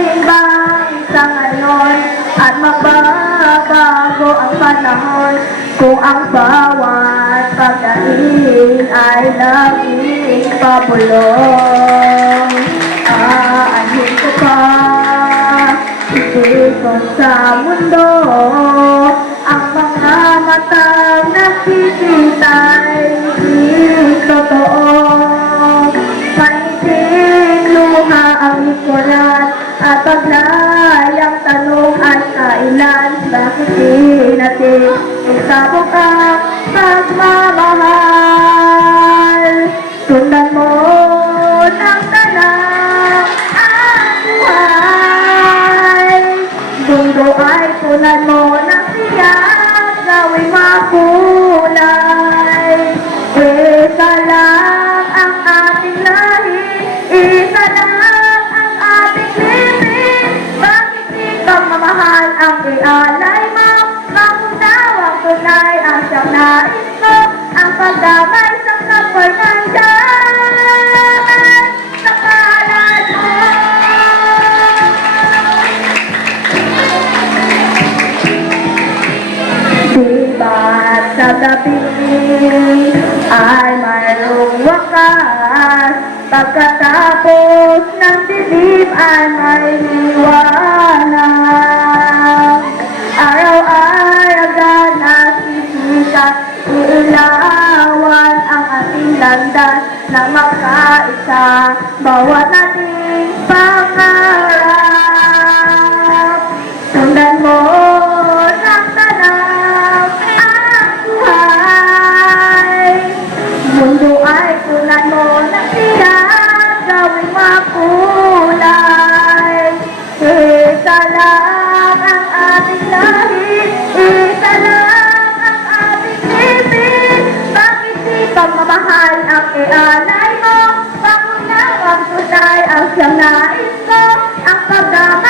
matimbang sa ngayon at magbabago ang panahon kung ang bawat pagdating ay laging pabulong. Aanhin ko pa dito sa mundo ang mga matang nakikita'y di totoo. Paniting luha ang likuran at paglayang tanong ay kailan. Bakit di natin isabog ang pagmamahal? Sundan mo ng tanang ang buhay. Mundo ay punan mo ng siyak, gawing makulay. Isa lang ang ating lahi, isa lang ang ating libing. Bakit di pagmamahal ang ialay mo? Mamunawang tunay ang siyang nais mo. Ang pagdamay sa kapal nandyan sa kalan mo. Diba't sa gabi ay mayroong wakas, pagkatapos ng dilim ay may liwanag. Araw ay agad nasisikat, iilawan ang ating landas na makaisa, bawat nating pangarap. Sundan mo ng tanang ang buhay. Mundo ay punan mo ng siyak, gawing makulay. Isa lang ang ating lahi, isa lang ang ating libing. Bakit di pagmamahal ang ialay mo? Pangunawang tunay ang siyang nais mo. Ang pagdamay